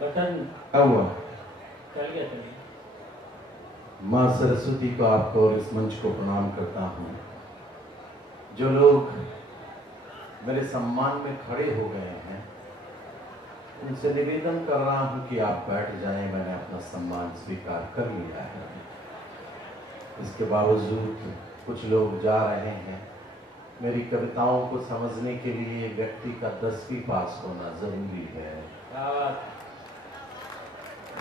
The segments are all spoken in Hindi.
बटन क्या हुआ? चल गया था। माँ सरस्वती को आपको और इस मंच को प्रणाम करता हूँ। जो लोग मेरे सम्मान में खड़े हो गए हैं उनसे निवेदन कर रहा हूँ कि आप बैठ जाएं। मैंने अपना सम्मान स्वीकार कर लिया है। इसके बावजूद कुछ लोग जा रहे हैं। मेरी कविताओं को समझने के लिए व्यक्ति का 10वीं पास होना जरूरी है।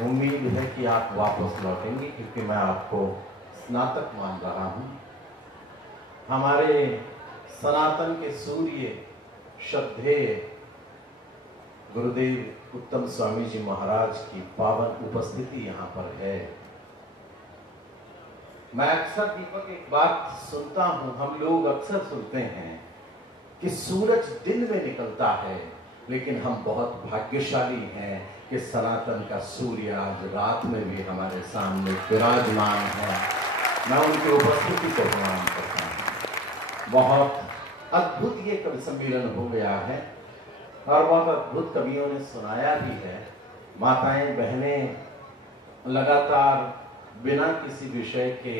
उम्मीद है कि आप वापस लौटेंगे क्योंकि मैं आपको स्नातक मान रहा हूं। हमारे सनातन के सूर्य श्रद्धेय गुरुदेव उत्तम स्वामी जी महाराज की पावन उपस्थिति यहाँ पर है। मैं अक्सर दीपक एक बात सुनता हूं, हम लोग अक्सर सुनते हैं कि सूरज दिन में निकलता है, लेकिन हम बहुत भाग्यशाली हैं कि सनातन का सूर्य आज रात में भी हमारे सामने विराजमान है। मैं उनकी उपस्थिति को प्रणाम करता हूँ। बहुत अद्भुत ये कवि सम्मेलन हो गया है और बहुत अद्भुत कवियों ने सुनाया भी है। माताएं बहनें लगातार बिना किसी विषय के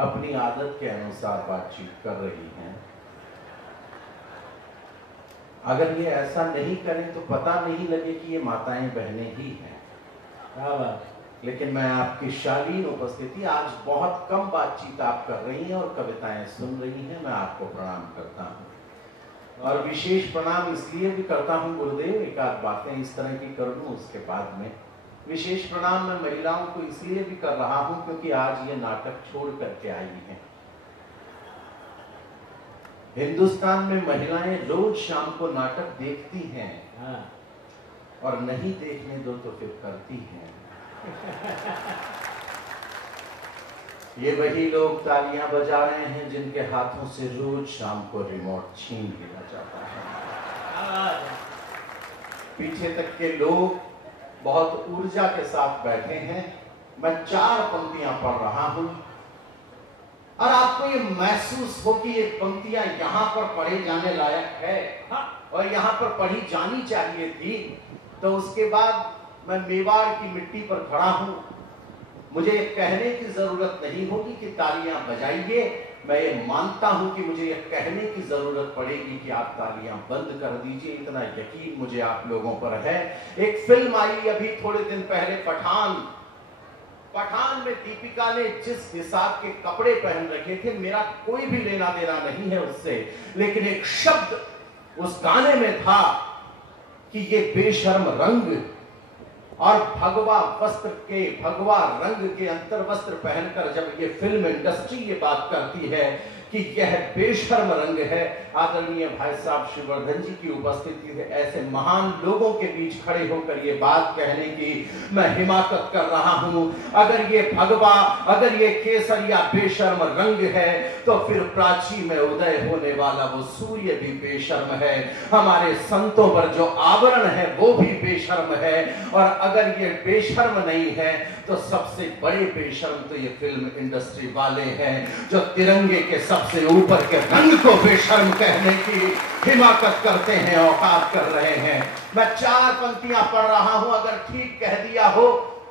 अपनी आदत के अनुसार बातचीत कर रही हैं। अगर ये ऐसा नहीं करें तो पता नहीं लगे कि ये माताएं बहनें ही हैं। लेकिन मैं आपकी शालीन उपस्थिति, आज बहुत कम बातचीत आप कर रही हैं और कविताएं सुन रही हैं, मैं आपको प्रणाम करता हूं। और विशेष प्रणाम इसलिए भी करता हूं गुरुदेव, एक आध बातें इस तरह की कर लूं उसके बाद में। विशेष प्रणाम मैं महिलाओं को इसलिए भी कर रहा हूं क्योंकि आज ये नाटक छोड़ करके आई हैं। हिंदुस्तान में महिलाएं रोज शाम को नाटक देखती हैं और नहीं देखने दो तो फिर करती हैं। ये वही लोग तालियां बजा रहे हैं जिनके हाथों से रोज शाम को रिमोट छीन लिया जाता है। पीछे तक के लोग बहुत ऊर्जा के साथ बैठे हैं। मैं 4 पंक्तियां पढ़ रहा हूं और आपको ये महसूस हो कि ये पंक्तियां यहां पर पढ़े जाने लायक है और यहां पर पढ़ी जानी चाहिए थी। तो उसके बाद मैं मेवाड़ की मिट्टी पर खड़ा हूं। मुझे ये कहने की जरूरत नहीं होगी कि तालियां बजाइए। मैं ये मानता हूं कि मुझे ये कहने की जरूरत पड़ेगी कि आप तालियां बंद कर दीजिए। इतना यकीन मुझे आप लोगों पर है। एक फिल्म आई अभी थोड़े दिन पहले, पठान में दीपिका ने जिस हिसाब के कपड़े पहन रखे थे, मेरा कोई भी लेना देना नहीं है उससे, लेकिन एक शब्द उस गाने में था कि ये बेशर्म रंग और भगवा रंग के अंतर वस्त्र पहनकर जब ये फिल्म इंडस्ट्री ये बात करती है कि यह बेशर्म रंग है। आदरणीय भाई साहब शिववर्धन जी की उपस्थिति से ऐसे महान लोगों के बीच खड़े होकर ये बात कहने की मैं हिमाकत कर रहा हूं। अगर ये भगवा, अगर ये केसर या बेशर्म रंग है तो फिर प्राची में उदय होने वाला वो सूर्य भी बेशर्म है। हमारे संतों पर जो आवरण है वो भी बेशर्म है। और अगर ये बेशर्म नहीं है तो सबसे बड़े बेशर्म तो ये फिल्म इंडस्ट्री वाले हैं जो तिरंगे के सबसे ऊपर के रंग को बेशर्म कहने की हिमाकत करते हैं, औकात कर रहे हैं। मैं 4 पंक्तियां पढ़ रहा हूं, अगर ठीक कह दिया हो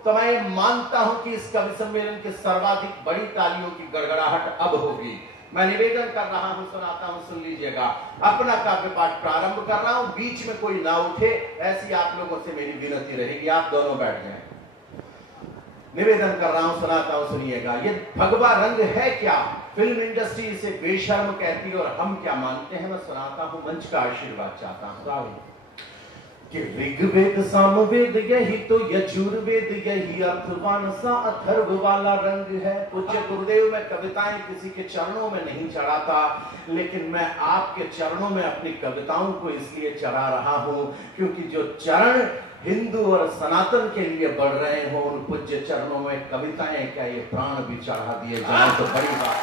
तो मैं मानता हूं कि इस कवि सम्मेलन के सर्वाधिक बड़ी तालियों की गड़गड़ाहट अब होगी। मैं निवेदन कर रहा हूं, सुनाता हूं, सुन लीजिएगा। अपना काव्य पाठ प्रारंभ कर रहा हूं, बीच में कोई ना उठे, ऐसी आप लोगों से मेरी विनती रहेगी। आप दोनों बैठ जाएं। निवेदन कर रहा हूं, सुनाता हूं, सुनिएगा। ये भगवा रंग है क्या? फिल्म इंडस्ट्री इसे बेशर्म कहती है और हम क्या मानते हैं? मैं सुनाता हूं, मंच का आशीर्वाद चाहता हूं कि ऋग्वेद सामवेद यही तो यजुर्वेद यही अर्थवान सा अथर्व वाला रंग है। पूज्य गुरुदेव, मैं कविताएं किसी के चरणों में नहीं चढ़ाता, लेकिन मैं आपके चरणों में अपनी कविताओं को इसलिए चढ़ा रहा हूं क्योंकि जो चरण हिंदू और सनातन के लिए बढ़ रहे हो उन पूज्य चरणों में कविताएं क्या ये प्राण भी चढ़ा दिए जाए तो बड़ी बात।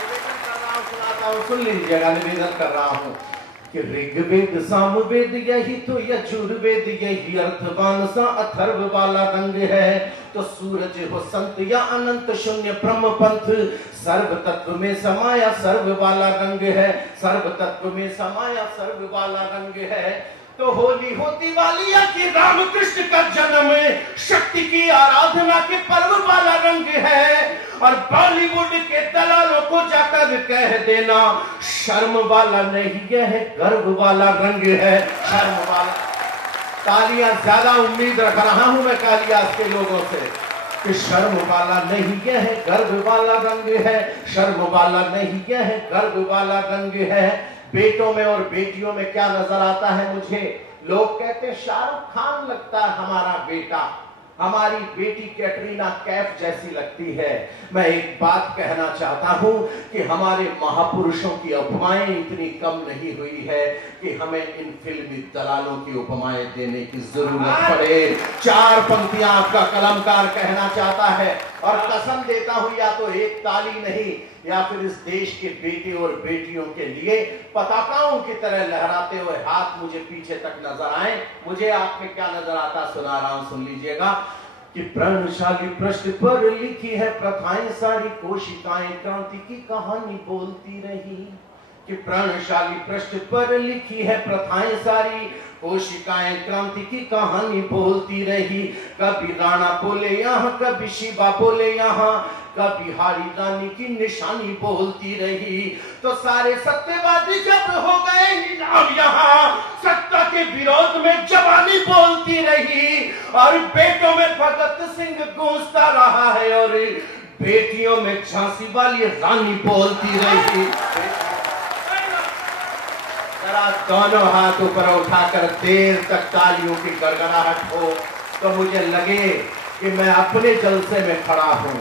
निवेदन कर रहा हूं, सुनाता हूं, सुन लीजिएगा। निवेदन कर रहा हूं कि ऋग्वेद सामवेद यही तो यजुर्वेद यही अर्थवान सा अथर्व वाला रंग है। तो सूरज हो संत या अनंत शून्य ब्रह्म पंथ, सर्व तत्व में समाया सर्व वाला रंग है। सर्व तत्व में समाया सर्व वाला रंग है। तो होली हो दिवाली या कि राम कृष्ण का जन्म, शक्ति की आराधना के पर्व वाला रंग है। और बॉलीवुड के दलालों को जाकर कह देना, शर्म वाला नहीं यह गर्व वाला रंग है, शर्म वाला। तालियां ज्यादा उम्मीद रख रहा हूं मैं कालियास के लोगों से कि शर्म वाला नहीं यह गर्व वाला रंग है, शर्म वाला नहीं यह गर्व वाला रंग है। बेटों में और बेटियों में क्या नजर आता है मुझे? लोग कहते हैं शाहरुख खान लगता है हमारा बेटा, हमारी बेटी कैटरीना कैफ जैसी लगती है। मैं एक बात कहना चाहता हूं कि हमारे महापुरुषों की उपमाएं इतनी कम नहीं हुई है कि हमें इन फिल्मी दलालों की उपमाएं देने की जरूरत पड़े। 4 पंक्तियां आपका कलमकार कहना चाहता है और कसम देता हूं या तो एक ताली नहीं या फिर इस देश के बेटे और बेटियों के लिए पताकाओं की तरह लहराते हुए हाथ मुझे पीछे तक नजर आए। मुझे आप में क्या नजर आता सुना रहा हूं, सुन लीजिएगा कि प्रणशाली पृष्ठ पर लिखी है प्रथाएं सारी, कोशिकाएं क्रांति की कहानी बोलती रही। कि प्रणशाली पृष्ठ पर लिखी है प्रथाएं सारी, कोशिकाएं क्रांति की कहानी बोलती रही। कभी राणा बोले यहाँ, कभी शिवा बोले यहाँ, कभी हारी रानी की निशानी बोलती रही। तो सारे सत्यवादी जब हो गए नीलाम यहाँ, सत्ता के विरोध में जवानी बोलती रही। और बेटों में भगत सिंह गूंजता रहा है और बेटियों में झांसी वाली रानी बोलती रही। जरा दोनों हाथ ऊपर उठाकर देर तक तालियों की गड़गड़ाहट हो तो मुझे लगे कि मैं अपने जलसे में खड़ा हूं।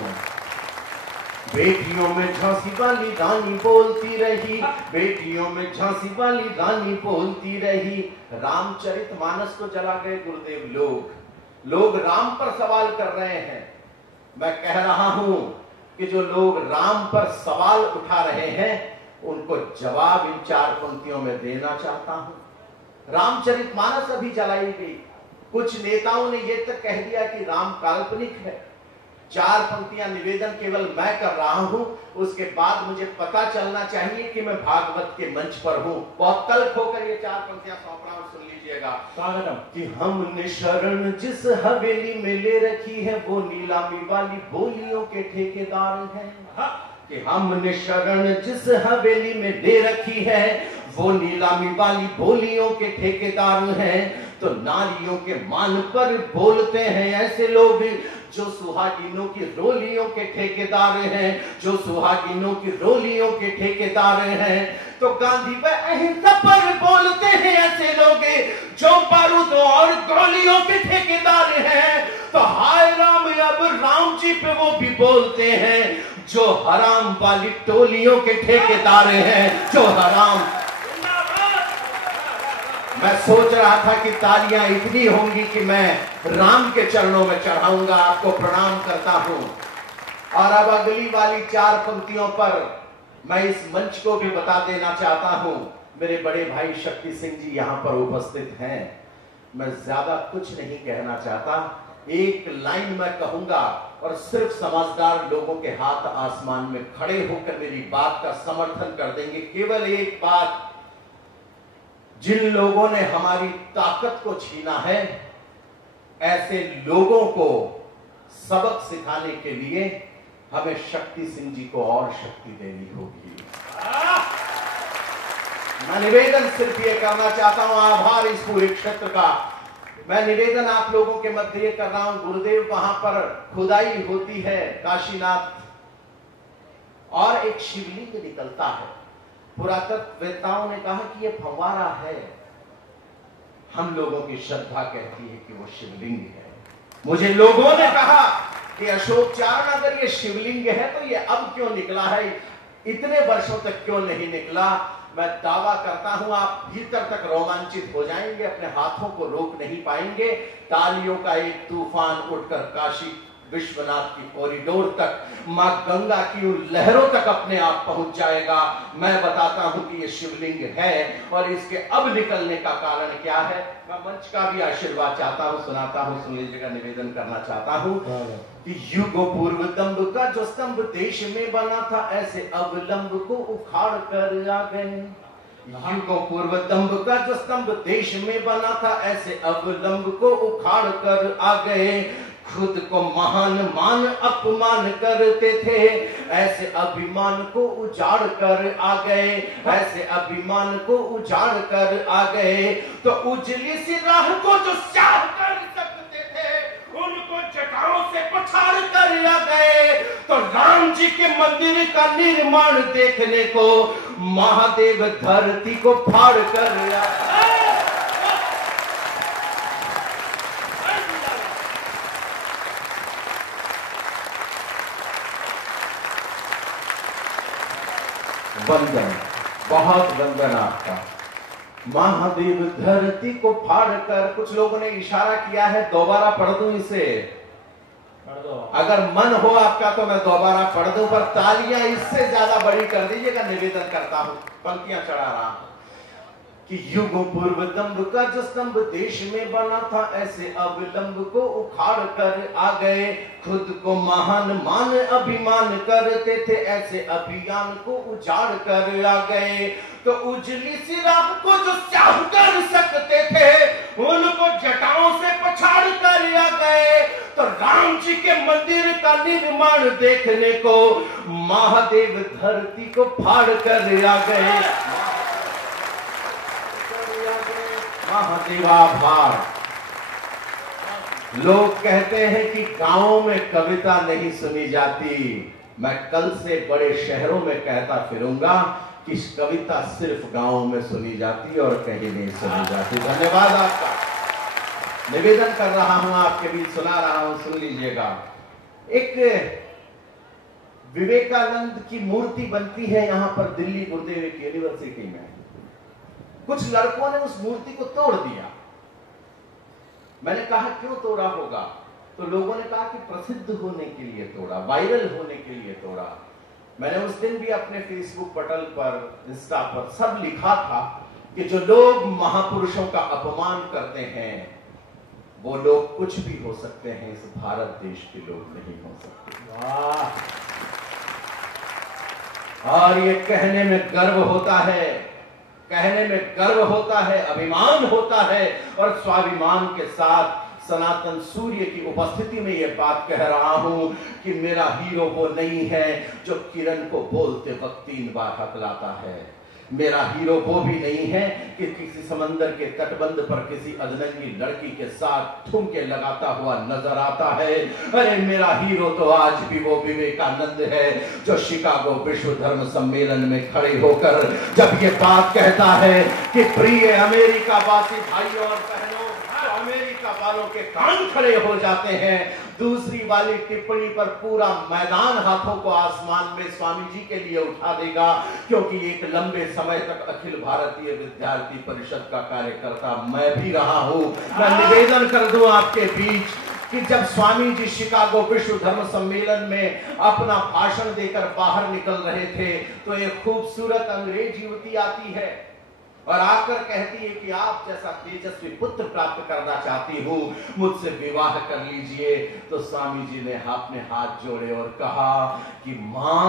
बेटियों में झांसी वाली रानी बोलती रही, बेटियों में झांसी वाली रानी बोलती रही। रामचरितमानस को जला गए गुरुदेव लोग राम पर सवाल कर रहे हैं। मैं कह रहा हूं कि जो लोग राम पर सवाल उठा रहे हैं उनको जवाब इन 4 पंक्तियों में देना चाहता हूं। रामचरितमानस अभी जलाई गई, कुछ नेताओं ने यह तक कह दिया कि राम काल्पनिक है। 4 पंक्तियां निवेदन केवल मैं कर रहा हूं, उसके बाद मुझे पता चलना चाहिए कि मैं भागवत के मंच पर हूं। बहुत तल्ख होकर ये 4 पंक्तियां सौंप रहा हूं, सुन लीजिएगा। कि हमने शरण जिस हवेली में ले रखी है वो नीलामी वाली बोलियों के ठेकेदार हैं। कि हमने शरण जिस हवेली में ले रखी है वो नीलामी वाली बोलियों के ठेकेदार हैं। तो नारियों के मान पर बोलते हैं ऐसे लोग जो सुहागिनों की रोलियों के ठेकेदार हैं, जो सुहागिनों की रोलियों के ठेकेदार हैं। तो गांधी व अहिंसा पर बोलते हैं ऐसे लोग जो बारूदों और गोलियों के ठेकेदार हैं। तो हाय राम अब राम जी पे वो भी बोलते हैं जो हराम वाली टोलियों के ठेकेदार हैं, जो हराम। मैं सोच रहा था कि तालियां इतनी होंगी कि मैं राम के चरणों में चढ़ाऊंगा, आपको प्रणाम करता हूं। और अब अगली वाली 4 पंक्तियों पर मैं इस मंच को भी बता देना चाहता हूं। मेरे बड़े भाई शक्ति सिंह जी यहां पर उपस्थित हैं। मैं ज्यादा कुछ नहीं कहना चाहता, एक लाइन मैं कहूंगा और सिर्फ समझदार लोगों के हाथ आसमान में खड़े होकर मेरी बात का समर्थन कर देंगे। केवल एक बात, जिन लोगों ने हमारी ताकत को छीना है ऐसे लोगों को सबक सिखाने के लिए हमें शक्ति सिंह जी को और शक्ति देनी होगी। मैं निवेदन सिर्फ ये करना चाहता हूं, आभार इस पूरे क्षेत्र का। मैं निवेदन आप लोगों के मध्य कर रहा हूं, गुरुदेव वहां पर खुदाई होती है काशीनाथ और एक शिवलिंग निकलता है। पुरातत्ववेत्ताओं ने कहा कि यह फव्वारा है, हम लोगों की श्रद्धा कहती है कि वो शिवलिंग है। मुझे लोगों ने कहा कि अशोक चारण अगर ये शिवलिंग है तो ये अब क्यों निकला है, इतने वर्षों तक क्यों नहीं निकला। मैं दावा करता हूं आप भीतर तक रोमांचित हो जाएंगे, अपने हाथों को रोक नहीं पाएंगे। तालियों का एक तूफान उठकर काशी विश्वनाथ की कॉरिडोर तक, मां गंगा की उन लहरों तक अपने आप पहुंच जाएगा। मैं बताता हूं कि ये शिवलिंग है और इसके अब निकलने का कारण क्या है। मैं मंच का भी आशीर्वाद चाहता हूं, सुनाता हूं, सुन लीजिएगा, निवेदन करना चाहता हूं कि युगों पूर्व दंभ का जो स्तंभ देश में बना था ऐसे अवलंब को उखाड़ कर आ गए। युगों पूर्व दंभ का जो स्तंभ देश में बना था, ऐसे अवलंब को उखाड़ कर आ गए। खुद को महान मान अपमान करते थे, ऐसे अभिमान को उजाड़ कर आ गए। ऐसे अभिमान को उजाड़ कर आ गए। तो उजली सी राह को जो स्याह कर सकते थे, उनको जटाओं से पछाड़ कर आ गए। तो राम जी के मंदिर का निर्माण देखने को महादेव धरती को फाड़ कर आ गए। वंदन, बहुत वंदन आपका। महादेव धरती को फाड़ कर, कुछ लोगों ने इशारा किया है, दोबारा पढ़ दूं इसे? पढ़ दो। अगर मन हो आपका तो मैं दोबारा पढ़ दूं, पर तालियां इससे ज्यादा बड़ी कर दीजिएगा, निवेदन करता हूं। पंक्तियां चढ़ा रहा हूं कि युगों पूर्व दंभ का जो स्तंभ देश में बना था, ऐसे अवलंब को उखाड़ कर आ गए। खुद को महान मान अभिमान करते थे, ऐसे अभियान को उजाड़ कर आ गए। तो उजली सी राह को जो स्याह कर सकते थे, उनको जटाओं से पछाड़ कर आ गए। तो राम जी के मंदिर का निर्माण देखने को महादेव धरती को फाड़ कर आ गए। महादेव आभार। लोग कहते हैं कि गांवों में कविता नहीं सुनी जाती। मैं कल से बड़े शहरों में कहता फिरूंगा कि कविता सिर्फ गांवों में सुनी जाती और कहीं नहीं सुनी जाती। धन्यवाद आपका। निवेदन कर रहा हूं, आपके बीच सुना रहा हूं, सुन लीजिएगा। एक विवेकानंद की मूर्ति बनती है यहां पर दिल्ली गुरुदेव यूनिवर्सिटी में। कुछ लड़कों ने उस मूर्ति को तोड़ दिया। मैंने कहा क्यों तोड़ा होगा? तो लोगों ने कहा कि प्रसिद्ध होने के लिए तोड़ा, वायरल होने के लिए तोड़ा। मैंने उस दिन भी अपने फेसबुक पटल पर, इंस्टा पर सब लिखा था कि जो लोग महापुरुषों का अपमान करते हैं, वो लोग कुछ भी हो सकते हैं, इस भारत देश के लोग नहीं हो सकते। वाह! और ये कहने में गर्व होता है, कहने में गर्व होता है, अभिमान होता है। और स्वाभिमान के साथ सनातन सूर्य की उपस्थिति में यह बात कह रहा हूं कि मेरा हीरो वो नहीं है जो किरण को बोलते वक्त 3 बार हकलाता है। मेरा हीरो वो भी नहीं है कि किसी समंदर के तटबंध पर किसी अजनबी लड़की के साथ ठुमके लगाता हुआ नजर आता है। अरे मेरा हीरो तो आज भी वो विवेकानंद है जो शिकागो विश्व धर्म सम्मेलन में खड़े होकर जब ये बात कहता है कि प्रिय अमेरिका वासी भाइयों और बहनों, अमेरिका वालों के कान खड़े हो जाते हैं। दूसरी वाली टिप्पणी पर पूरा मैदान हाथों को आसमान में स्वामी जी के लिए उठा देगा, क्योंकि एक लंबे समय तक अखिल भारतीय विद्यार्थी परिषद का कार्यकर्ता मैं भी रहा हूं। मैं निवेदन कर दूं आपके बीच कि जब स्वामी जी शिकागो विश्व धर्म सम्मेलन में अपना भाषण देकर बाहर निकल रहे थे, तो एक खूबसूरत अंग्रेज युवती आती है और आकर कहती है कि आप जैसा तेजस्वी पुत्र प्राप्त करना चाहती हूं, मुझसे विवाह कर लीजिए। तो स्वामी जी ने अपने हाथ जोड़े और कहा कि मां